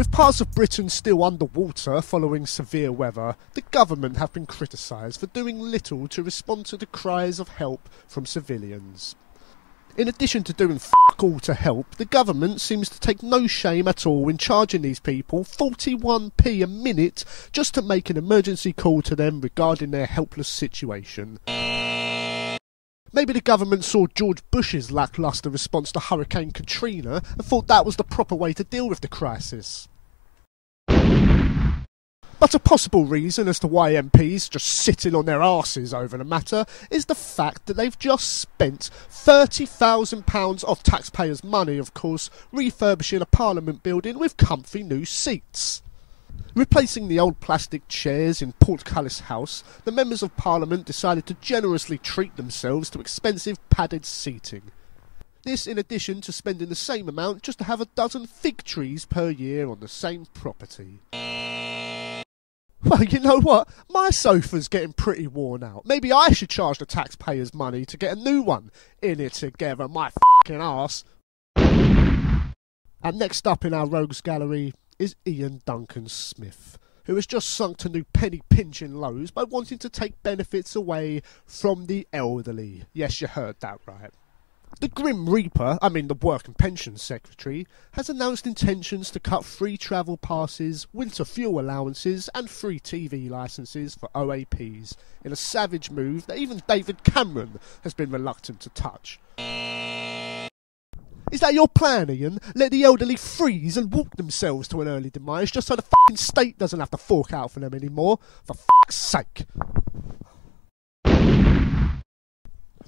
With parts of Britain still underwater following severe weather, the government have been criticised for doing little to respond to the cries of help from civilians. In addition to doing fuck all to help, the government seems to take no shame at all in charging these people 41p a minute just to make an emergency call to them regarding their helpless situation. Maybe the government saw George Bush's lacklustre response to Hurricane Katrina and thought that was the proper way to deal with the crisis. But a possible reason as to why MPs just sitting on their arses over the matter is the fact that they've just spent £30,000 of taxpayers' money, of course, refurbishing a Parliament building with comfy new seats. Replacing the old plastic chairs in Portcullis House, the members of Parliament decided to generously treat themselves to expensive padded seating. This in addition to spending the same amount just to have a dozen fig trees per year on the same property. Well, you know what? My sofa's getting pretty worn out. Maybe I should charge the taxpayers' money to get a new one. In it together, my fucking arse. And next up in our rogues gallery is Iain Duncan Smith, who has just sunk to new penny-pinching lows by wanting to take benefits away from the elderly. Yes, you heard that right. The Grim Reaper, the Work and Pension Secretary, has announced intentions to cut free travel passes, winter fuel allowances and free TV licences for OAPs, in a savage move that even David Cameron has been reluctant to touch. Is that your plan, Iain? Let the elderly freeze and walk themselves to an early demise just so the fucking state doesn't have to fork out for them anymore? For fuck's sake.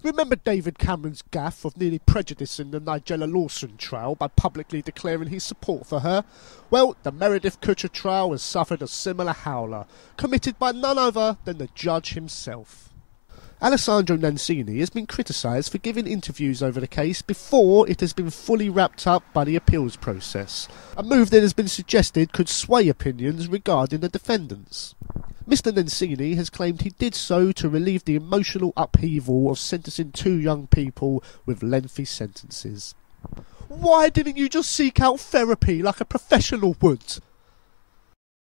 Remember David Cameron's gaffe of nearly prejudicing the Nigella Lawson trial by publicly declaring his support for her? Well, the Meredith Kutcher trial has suffered a similar howler, committed by none other than the judge himself. Alessandro Nancini has been criticised for giving interviews over the case before it has been fully wrapped up by the appeals process, a move that has been suggested could sway opinions regarding the defendants. Mr Nancini has claimed he did so to relieve the emotional upheaval of sentencing two young people with lengthy sentences. Why didn't you just seek out therapy like a professional would?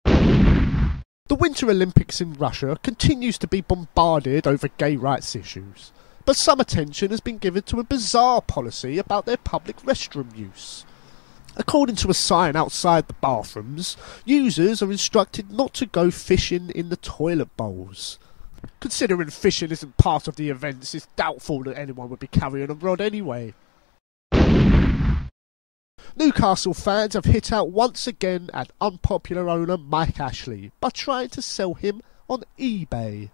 The Winter Olympics in Russia continues to be bombarded over gay rights issues, but some attention has been given to a bizarre policy about their public restroom use. According to a sign outside the bathrooms, users are instructed not to go fishing in the toilet bowls. Considering fishing isn't part of the events, it's doubtful that anyone would be carrying a rod anyway. Newcastle fans have hit out once again at unpopular owner Mike Ashley by trying to sell him on eBay.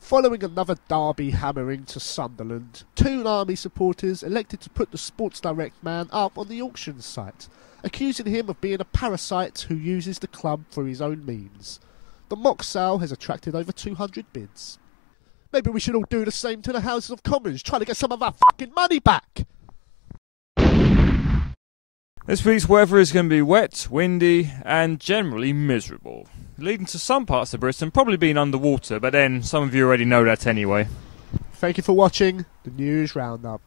Following another derby hammering to Sunderland, Toon Army supporters elected to put the Sports Direct man up on the auction site, accusing him of being a parasite who uses the club for his own means. The mock sale has attracted over 200 bids. Maybe we should all do the same to the Houses of Commons, trying to get some of our fucking money back! This week's weather is going to be wet, windy and generally miserable, leading to some parts of Britain probably being underwater, but then some of you already know that anyway. Thank you for watching the News Roundup.